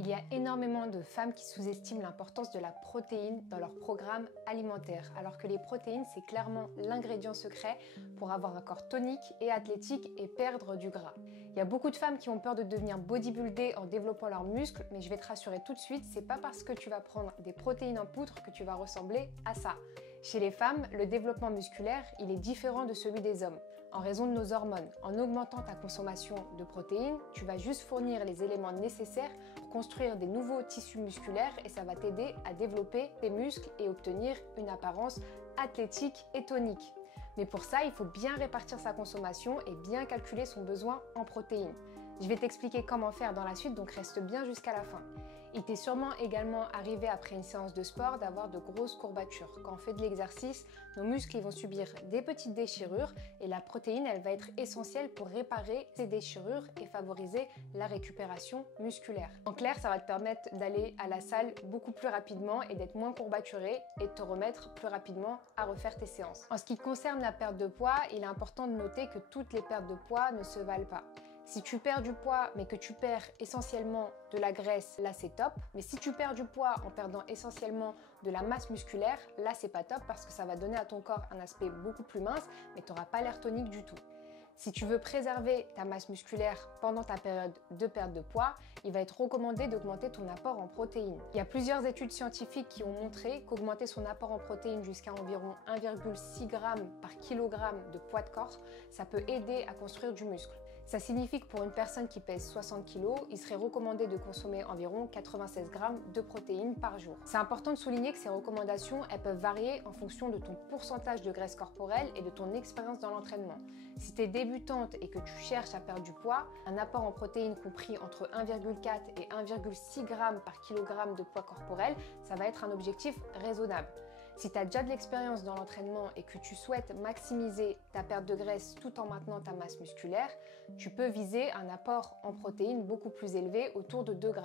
Il y a énormément de femmes qui sous-estiment l'importance de la protéine dans leur programme alimentaire, alors que les protéines, c'est clairement l'ingrédient secret pour avoir un corps tonique et athlétique et perdre du gras. Il y a beaucoup de femmes qui ont peur de devenir bodybuildées en développant leurs muscles, mais je vais te rassurer tout de suite, c'est pas parce que tu vas prendre des protéines en poudre que tu vas ressembler à ça. Chez les femmes, le développement musculaire, il est différent de celui des hommes, en raison de nos hormones. En augmentant ta consommation de protéines, tu vas juste fournir les éléments nécessaires pour construire des nouveaux tissus musculaires et ça va t'aider à développer tes muscles et obtenir une apparence athlétique et tonique. Mais pour ça, il faut bien répartir sa consommation et bien calculer son besoin en protéines. Je vais t'expliquer comment faire dans la suite, donc reste bien jusqu'à la fin. Il t'est sûrement également arrivé après une séance de sport d'avoir de grosses courbatures. Quand on fait de l'exercice, nos muscles ils vont subir des petites déchirures et la protéine elle va être essentielle pour réparer ces déchirures et favoriser la récupération musculaire. En clair, ça va te permettre d'aller à la salle beaucoup plus rapidement et d'être moins courbaturé et de te remettre plus rapidement à refaire tes séances. En ce qui concerne la perte de poids, il est important de noter que toutes les pertes de poids ne se valent pas. Si tu perds du poids mais que tu perds essentiellement de la graisse, là c'est top. Mais si tu perds du poids en perdant essentiellement de la masse musculaire, là c'est pas top parce que ça va donner à ton corps un aspect beaucoup plus mince mais tu n'auras pas l'air tonique du tout. Si tu veux préserver ta masse musculaire pendant ta période de perte de poids, il va être recommandé d'augmenter ton apport en protéines. Il y a plusieurs études scientifiques qui ont montré qu'augmenter son apport en protéines jusqu'à environ 1,6 g par kilogramme de poids de corps, ça peut aider à construire du muscle. Ça signifie que pour une personne qui pèse 60 kg, il serait recommandé de consommer environ 96 g de protéines par jour. C'est important de souligner que ces recommandations, elles peuvent varier en fonction de ton pourcentage de graisse corporelle et de ton expérience dans l'entraînement. Si tu es débutante et que tu cherches à perdre du poids, un apport en protéines compris entre 1,4 et 1,6 g par kilogramme de poids corporel, ça va être un objectif raisonnable. Si tu as déjà de l'expérience dans l'entraînement et que tu souhaites maximiser ta perte de graisse tout en maintenant ta masse musculaire, tu peux viser un apport en protéines beaucoup plus élevé, autour de 2 g.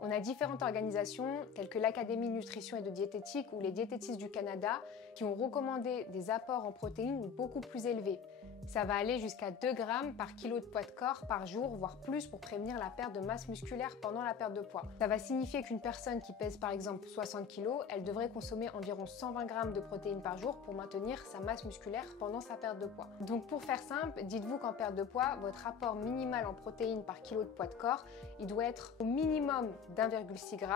On a différentes organisations telles que l'Académie Nutrition et de Diététique ou les diététistes du Canada qui ont recommandé des apports en protéines beaucoup plus élevés. Ça va aller jusqu'à 2 g par kilo de poids de corps par jour, voire plus pour prévenir la perte de masse musculaire pendant la perte de poids. Ça va signifier qu'une personne qui pèse par exemple 60 kg, elle devrait consommer environ 120 g de protéines par jour pour maintenir sa masse musculaire pendant sa perte de poids. Donc pour faire simple, dites-vous qu'en perte de poids, votre apport minimal en protéines par kilo de poids de corps, il doit être au minimum d'1,6 g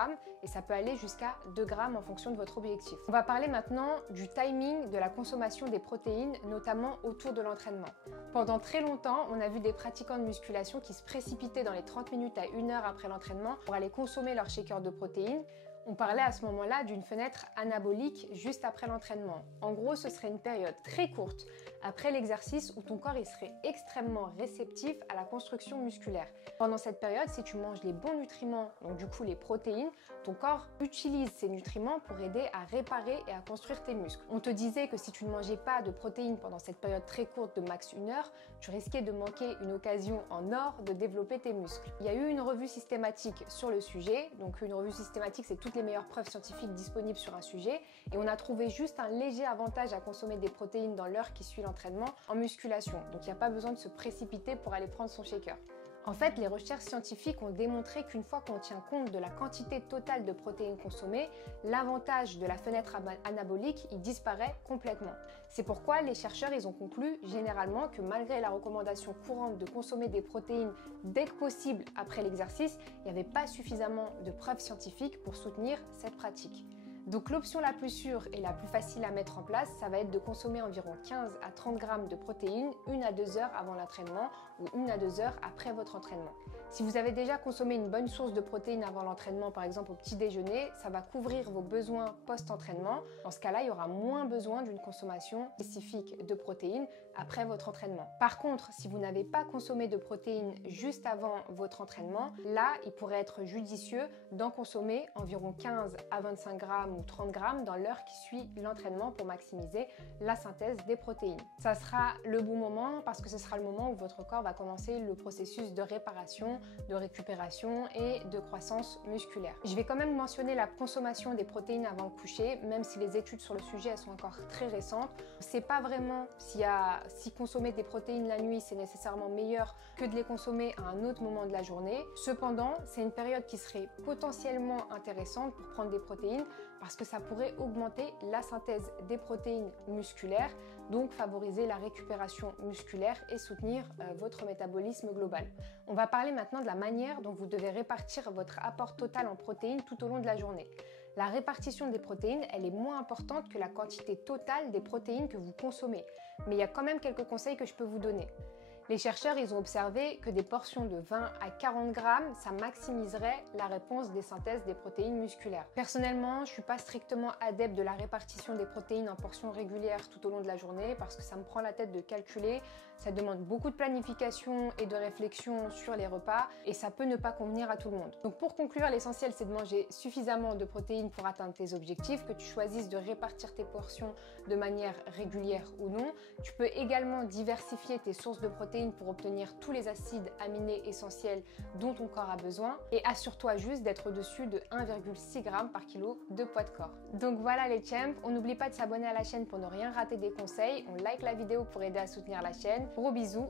et ça peut aller jusqu'à 2 g en fonction de votre objectif. On va parler maintenant du timing de la consommation des protéines, notamment autour de l'entraînement. Pendant très longtemps, on a vu des pratiquants de musculation qui se précipitaient dans les 30 minutes à 1 heure après l'entraînement pour aller consommer leur shaker de protéines. On parlait à ce moment-là d'une fenêtre anabolique juste après l'entraînement. En gros, ce serait une période très courte après l'exercice où ton corps il serait extrêmement réceptif à la construction musculaire. Pendant cette période, si tu manges les bons nutriments, donc du coup les protéines, ton corps utilise ces nutriments pour aider à réparer et à construire tes muscles. On te disait que si tu ne mangeais pas de protéines pendant cette période très courte de max 1 heure, tu risquais de manquer une occasion en or de développer tes muscles. Il y a eu une revue systématique sur le sujet, donc une revue systématique c'est toutes les meilleures preuves scientifiques disponibles sur un sujet et on a trouvé juste un léger avantage à consommer des protéines dans l'heure qui suit l'entraînement en musculation. Donc il n'y a pas besoin de se précipiter pour aller prendre son shaker. En fait, les recherches scientifiques ont démontré qu'une fois qu'on tient compte de la quantité totale de protéines consommées, l'avantage de la fenêtre anabolique il disparaît complètement. C'est pourquoi les chercheurs ils ont conclu généralement que malgré la recommandation courante de consommer des protéines dès que possible après l'exercice, il n'y avait pas suffisamment de preuves scientifiques pour soutenir cette pratique. Donc l'option la plus sûre et la plus facile à mettre en place, ça va être de consommer environ 15 à 30 g de protéines 1 à 2 heures avant l'entraînement ou 1 à 2 heures après votre entraînement. Si vous avez déjà consommé une bonne source de protéines avant l'entraînement, par exemple au petit déjeuner, ça va couvrir vos besoins post-entraînement. Dans ce cas-là, il y aura moins besoin d'une consommation spécifique de protéines après votre entraînement. Par contre, si vous n'avez pas consommé de protéines juste avant votre entraînement, là, il pourrait être judicieux d'en consommer environ 15 à 25 g ou 30 g dans l'heure qui suit l'entraînement pour maximiser la synthèse des protéines. Ça sera le bon moment parce que ce sera le moment où votre corps va commencer le processus de réparation, de récupération et de croissance musculaire. Je vais quand même mentionner la consommation des protéines avant le coucher, même si les études sur le sujet elles sont encore très récentes. On ne sait pas vraiment s'il y a si consommer des protéines la nuit c'est nécessairement meilleur que de les consommer à un autre moment de la journée. Cependant, c'est une période qui serait potentiellement intéressante pour prendre des protéines parce que ça pourrait augmenter la synthèse des protéines musculaires, donc favoriser la récupération musculaire et soutenir votre métabolisme global. On va parler maintenant de la manière dont vous devez répartir votre apport total en protéines tout au long de la journée. La répartition des protéines, elle est moins importante que la quantité totale des protéines que vous consommez. Mais il y a quand même quelques conseils que je peux vous donner. Les chercheurs, ils ont observé que des portions de 20 à 40 grammes, ça maximiserait la réponse des synthèses des protéines musculaires. Personnellement, je ne suis pas strictement adepte de la répartition des protéines en portions régulières tout au long de la journée parce que ça me prend la tête de calculer, ça demande beaucoup de planification et de réflexion sur les repas et ça peut ne pas convenir à tout le monde. Donc pour conclure, l'essentiel c'est de manger suffisamment de protéines pour atteindre tes objectifs, que tu choisisses de répartir tes portions de manière régulière ou non. Tu peux également diversifier tes sources de protéines pour obtenir tous les acides aminés essentiels dont ton corps a besoin et assure-toi juste d'être au-dessus de 1,6 g par kilo de poids de corps. Donc voilà les champs, on n'oublie pas de s'abonner à la chaîne pour ne rien rater des conseils, on like la vidéo pour aider à soutenir la chaîne. Gros bisous